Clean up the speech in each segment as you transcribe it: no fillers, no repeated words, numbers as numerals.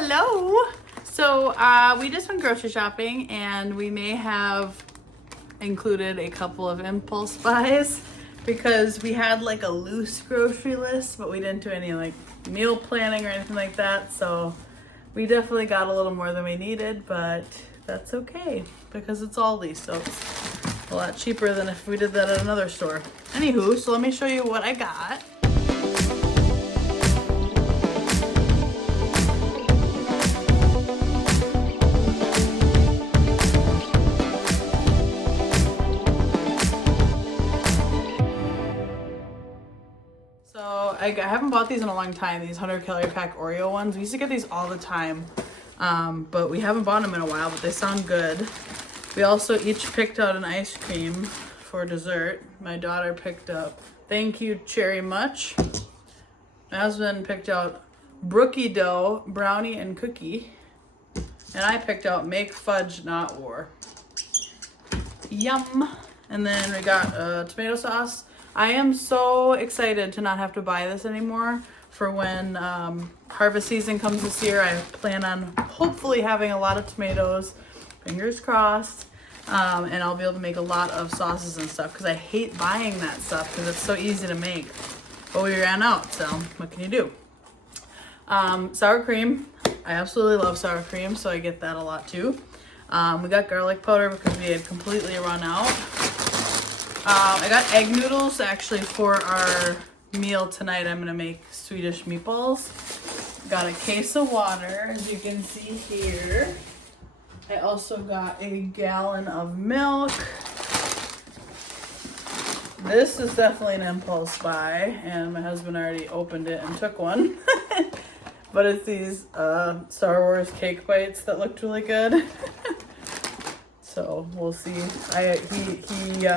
Hello. So we just went grocery shopping and we may have included a couple of impulse buys because we had like a loose grocery list, but we didn't do any like meal planning or anything like that. So we definitely got a little more than we needed, but that's okay because it's Aldi, so it's a lot cheaper than if we did that at another store. Anywho, so let me show you what I got. So I haven't bought these in a long time, these 100 calorie pack Oreo ones. We used to get these all the time, but we haven't bought them in a while, but they sound good. We also each picked out an ice cream for dessert. My daughter picked up Thank You Cherry Much. My husband picked out Brookie Dough, Brownie and Cookie. And I picked out Make Fudge Not War. Yum. And then we got tomato sauce. I am so excited to not have to buy this anymore for when harvest season comes this year. I plan on hopefully having a lot of tomatoes, fingers crossed, and I'll be able to make a lot of sauces and stuff because I hate buying that stuff because it's so easy to make. But we ran out, so what can you do? Sour cream. I absolutely love sour cream, so I get that a lot too. We got garlic powder because we had completely run out. I got egg noodles actually for our meal tonight. I'm gonna make Swedish meatballs. Got a case of water, as you can see here. I also got a gallon of milk. This is definitely an impulse buy, and my husband already opened it and took one. But it's these Star Wars cake bites that looked really good. So we'll see. He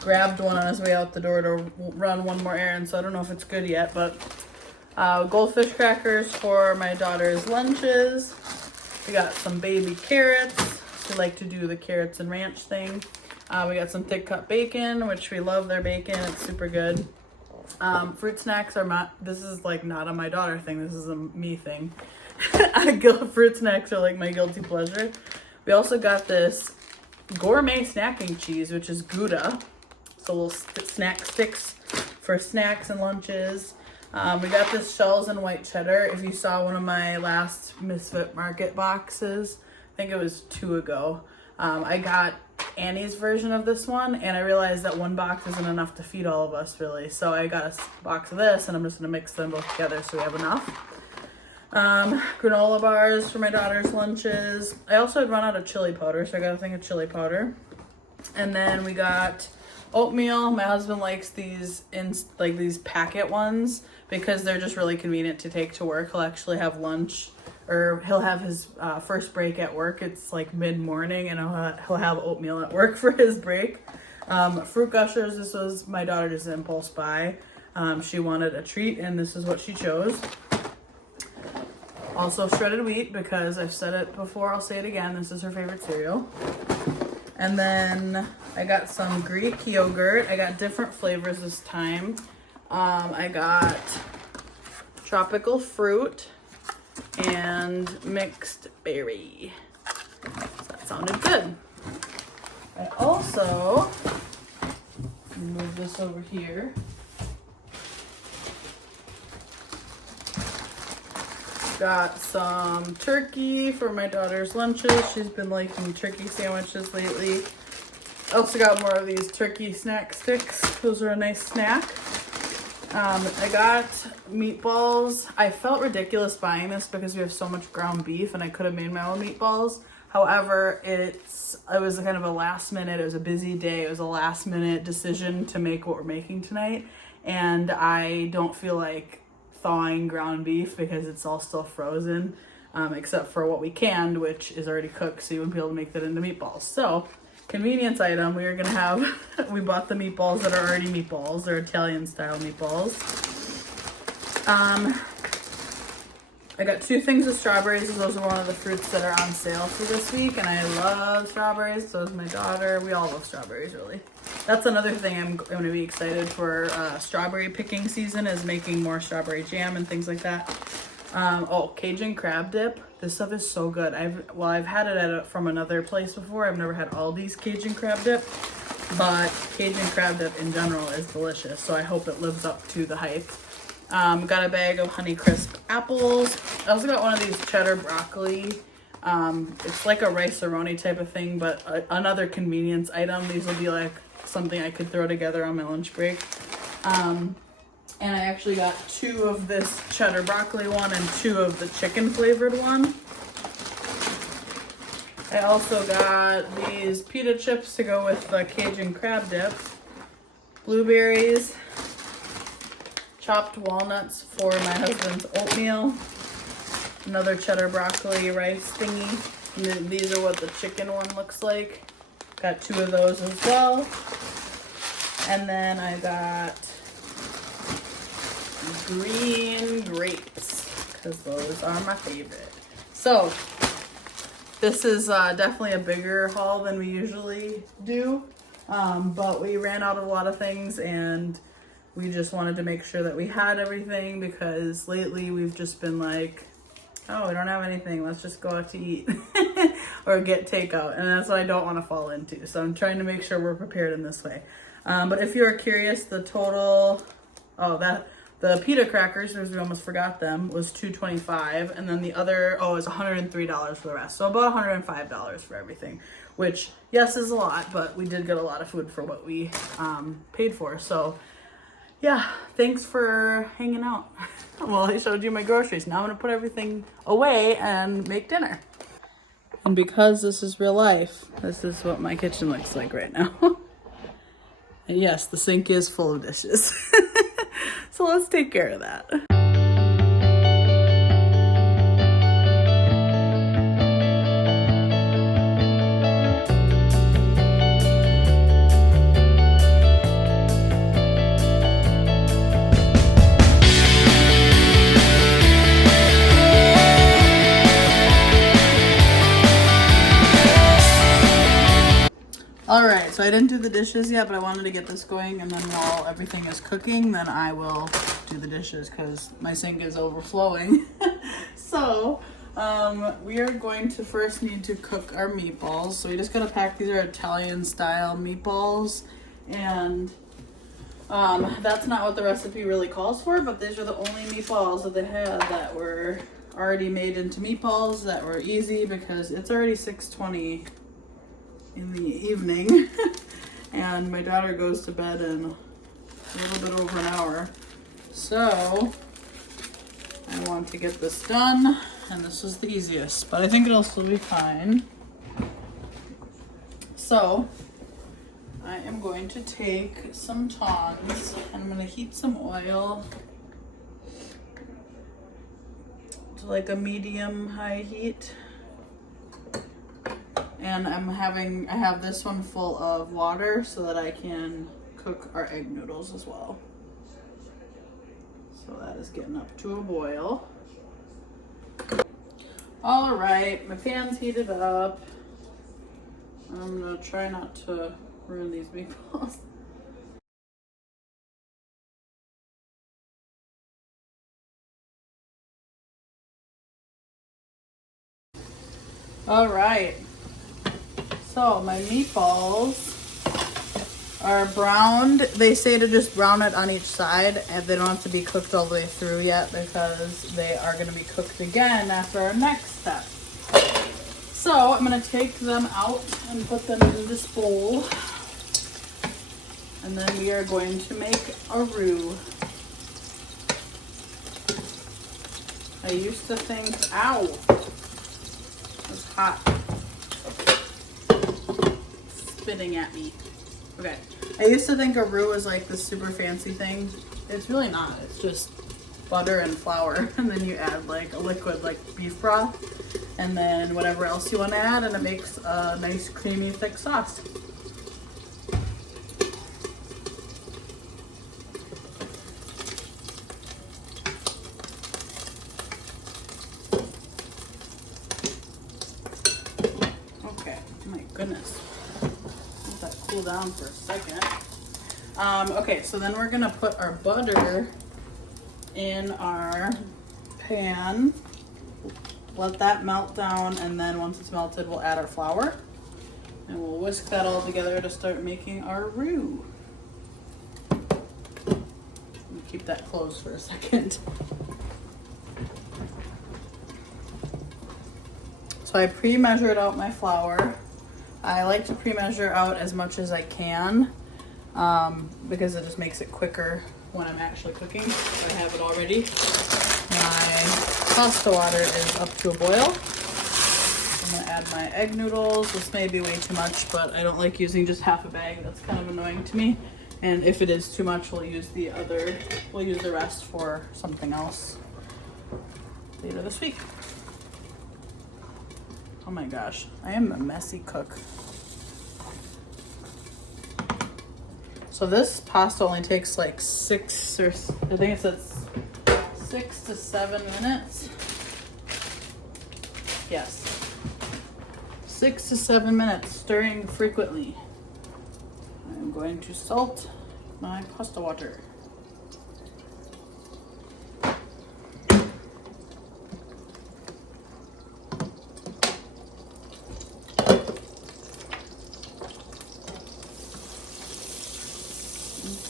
grabbed one on his way out the door to run one more errand, so I don't know if it's good yet, but goldfish crackers for my daughter's lunches. We got some baby carrots. We like to do the carrots and ranch thing. We got some thick cut bacon, which we love their bacon. It's super good. Fruit snacks are this is like not a my daughter thing. This is a me thing. Fruit snacks are like my guilty pleasure. We also got this gourmet snacking cheese, which is Gouda. So little snack sticks for snacks and lunches. We got this shells and white cheddar. If you saw one of my last Misfit Market boxes, I think it was 2 ago, I got Annie's version of this one, and I realized that one box isn't enough to feed all of us really. So I got a box of this, and I'm just gonna mix them both together so we have enough. Granola bars for my daughter's lunches. I also had run out of chili powder, so I got a thing of chili powder. And then we got oatmeal. My husband likes these these packet ones because they're just really convenient to take to work. He'll actually have lunch, or he'll have his first break at work. It's like mid-morning, and he'll have oatmeal at work for his break. Fruit gushers. This was my daughter's impulse buy. She wanted a treat, and this is what she chose. Also shredded wheat, because I've said it before, I'll say it again, this is her favorite cereal. And then I got some Greek yogurt. I got different flavors this time. I got tropical fruit and mixed berry. So that sounded good. I also, move this over here. Got some turkey for my daughter's lunches. She's been liking turkey sandwiches lately. I also got more of these turkey snack sticks. Those are a nice snack. I got meatballs. I felt ridiculous buying this because we have so much ground beef and I could have made my own meatballs. However, it was kind of a last minute, it was a busy day. It was a last minute decision to make what we're making tonight. And I don't feel like thawing ground beef because it's all still frozen, except for what we canned, which is already cooked, so you wouldn't be able to make that into meatballs. So, convenience item, we are gonna have, we bought the meatballs that are already meatballs. They're Italian style meatballs. I got 2 things of strawberries. Those are one of the fruits that are on sale for this week, and I love strawberries. So is my daughter. We all love strawberries, really. That's another thing I'm going to be excited for strawberry picking season, is making more strawberry jam and things like that. Oh, Cajun crab dip. This stuff is so good. I've had it from another place before. I've never had Aldi's Cajun crab dip, but Cajun crab dip in general is delicious. So I hope it lives up to the hype. Got a bag of Honeycrisp apples. I also got one of these cheddar broccoli. It's like a rice-a-roni type of thing, but another convenience item. These will be like something I could throw together on my lunch break. And I actually got 2 of this cheddar broccoli one and 2 of the chicken flavored one. I also got these pita chips to go with the Cajun crab dip, blueberries, chopped walnuts for my husband's oatmeal, another cheddar broccoli rice thingy. And then these are what the chicken one looks like. Got 2 of those as well. And then I got green grapes, because those are my favorite. So this is definitely a bigger haul than we usually do, but we ran out of a lot of things and we just wanted to make sure that we had everything, because lately we've just been like, oh, we don't have anything, let's just go out to eat or get takeout, and that's what I don't want to fall into. So I'm trying to make sure we're prepared in this way. But if you're curious, the total, the pita crackers, we almost forgot them, was $2.25, and then the other, is $103 for the rest. So about $105 for everything, which, yes, is a lot, but we did get a lot of food for what we paid for. So, yeah, thanks for hanging out. Well, I showed you my groceries. Now I'm going to put everything away and make dinner. And because this is real life, this is what my kitchen looks like right now. And yes, the sink is full of dishes. So let's take care of that. All right, so I didn't do the dishes yet, but I wanted to get this going, and then while everything is cooking, then I will do the dishes because my sink is overflowing. So we are going to first need to cook our meatballs. So we just gotta pack, these are Italian style meatballs, and that's not what the recipe really calls for, but these are the only meatballs that they had that were already made into meatballs that were easy, because it's already 6:20 in the evening and my daughter goes to bed in a little bit over an hour, so I want to get this done, and this is the easiest, but I think it'll still be fine. So I am going to take some tongs and I'm going to heat some oil to like a medium high heat. And I have this one full of water so that I can cook our egg noodles as well. So that is getting up to a boil. All right, my pan's heated up. I'm gonna try not to ruin these meatballs. All right. So my meatballs are browned. They say to just brown it on each side, and they don't have to be cooked all the way through yet, because they are going to be cooked again after our next step. So I'm going to take them out and put them in this bowl, and then we are going to make a roux. I used to think, ow, it's hot. Spitting at me. Okay. I used to think a roux was like this super fancy thing. It's really not. It's just butter and flour, and then you add like a liquid like beef broth, and then whatever else you want to add, and it makes a nice creamy thick sauce. Okay. My goodness. Cool down for a second. Okay, so then we're gonna put our butter in our pan, let that melt down, and then once it's melted, we'll add our flour. And we'll whisk that all together to start making our roux. Keep that closed for a second. So I pre-measured out my flour. I like to pre-measure out as much as I can because it just makes it quicker when I'm actually cooking. So I have it all ready. My pasta water is up to a boil. I'm gonna add my egg noodles. This may be way too much, but I don't like using just half a bag. That's kind of annoying to me. And if it is too much, we'll use the rest for something else later this week. Oh my gosh, I am a messy cook. So this pasta only takes like 6 to 7 minutes. Yes. 6 to 7 minutes, stirring frequently. I'm going to salt my pasta water.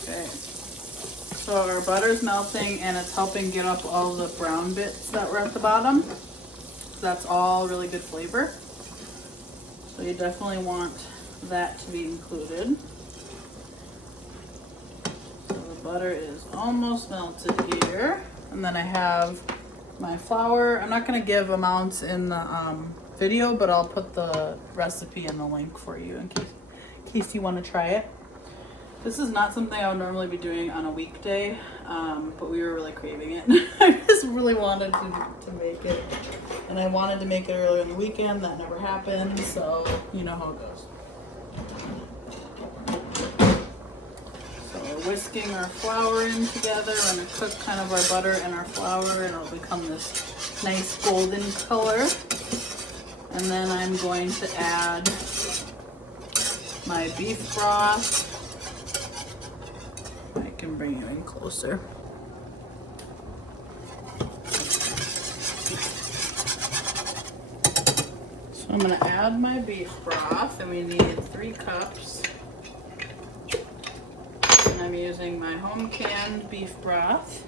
Okay, so our butter's melting and it's helping get up all the brown bits that were at the bottom. So that's all really good flavor. So you definitely want that to be included. Butter is almost melted here. And then I have my flour. I'm not going to give amounts in the video, but I'll put the recipe in the link for you in case you want to try it. This is not something I would normally be doing on a weekday, but we were really craving it. I just really wanted to make it. And I wanted to make it earlier in the weekend. That never happened, so you know how it goes. Whisking our flour in together. We're going to cook kind of our butter and our flour and it'll become this nice golden color. And then I'm going to add my beef broth. I can bring you in closer. So I'm going to add my beef broth and we need 3 cups. I'm using my home canned beef broth.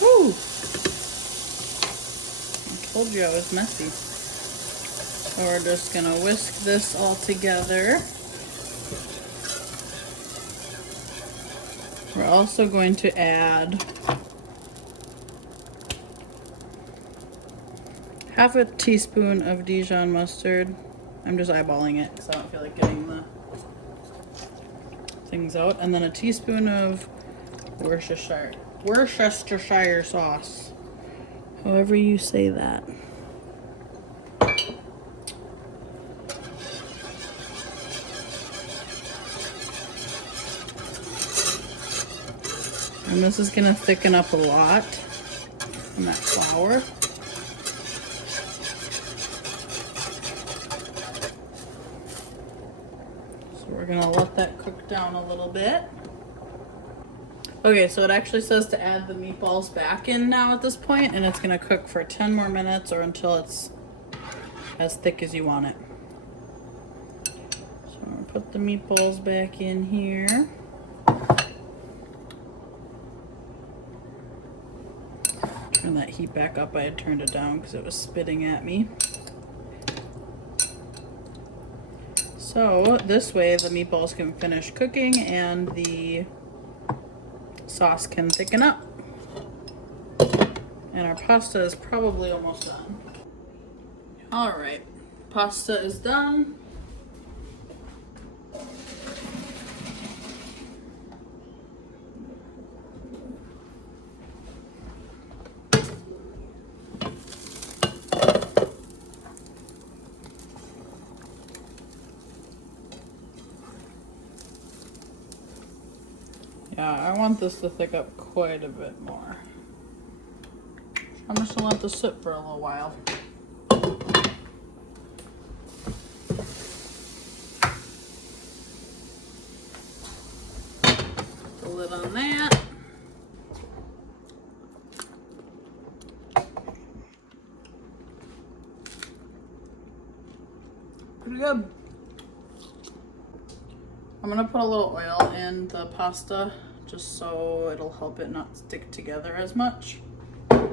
Woo! I told you I was messy. So we're just going to whisk this all together. We're also going to add half a teaspoon of Dijon mustard. I'm just eyeballing it because I don't feel like getting the things out. And then a teaspoon of Worcestershire sauce. However you say that. And this is going to thicken up a lot from that flour. So we're going to let that cook down a little bit. Okay, so it actually says to add the meatballs back in now at this point, and it's going to cook for 10 more minutes or until it's as thick as you want it. So I'm going to put the meatballs back in here. Turn that heat back up. I had turned it down because it was spitting at me. So this way the meatballs can finish cooking and the sauce can thicken up. And our pasta is probably almost done. All right, pasta is done. Yeah, want this to thick up quite a bit more. I'm just gonna let this sit for a little while. Put the lid on that. Pretty good. I'm gonna put a little oil in the pasta just so it'll help it not stick together as much. All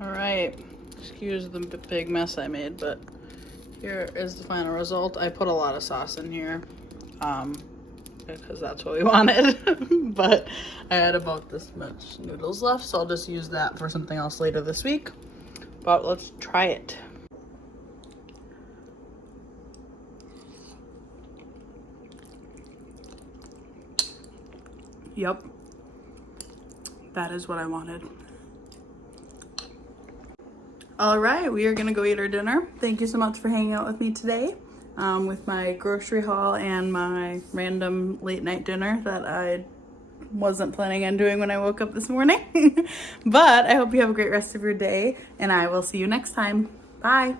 right, excuse the big mess I made, but here is the final result. I put a lot of sauce in here because that's what we wanted, but I had about this much noodles left, so I'll just use that for something else later this week. But let's try it. Yep, that is what I wanted. All right, we are gonna go eat our dinner. Thank you so much for hanging out with me today with my grocery haul and my random late night dinner that I wasn't planning on doing when I woke up this morning. But I hope you have a great rest of your day, and I will see you next time. Bye.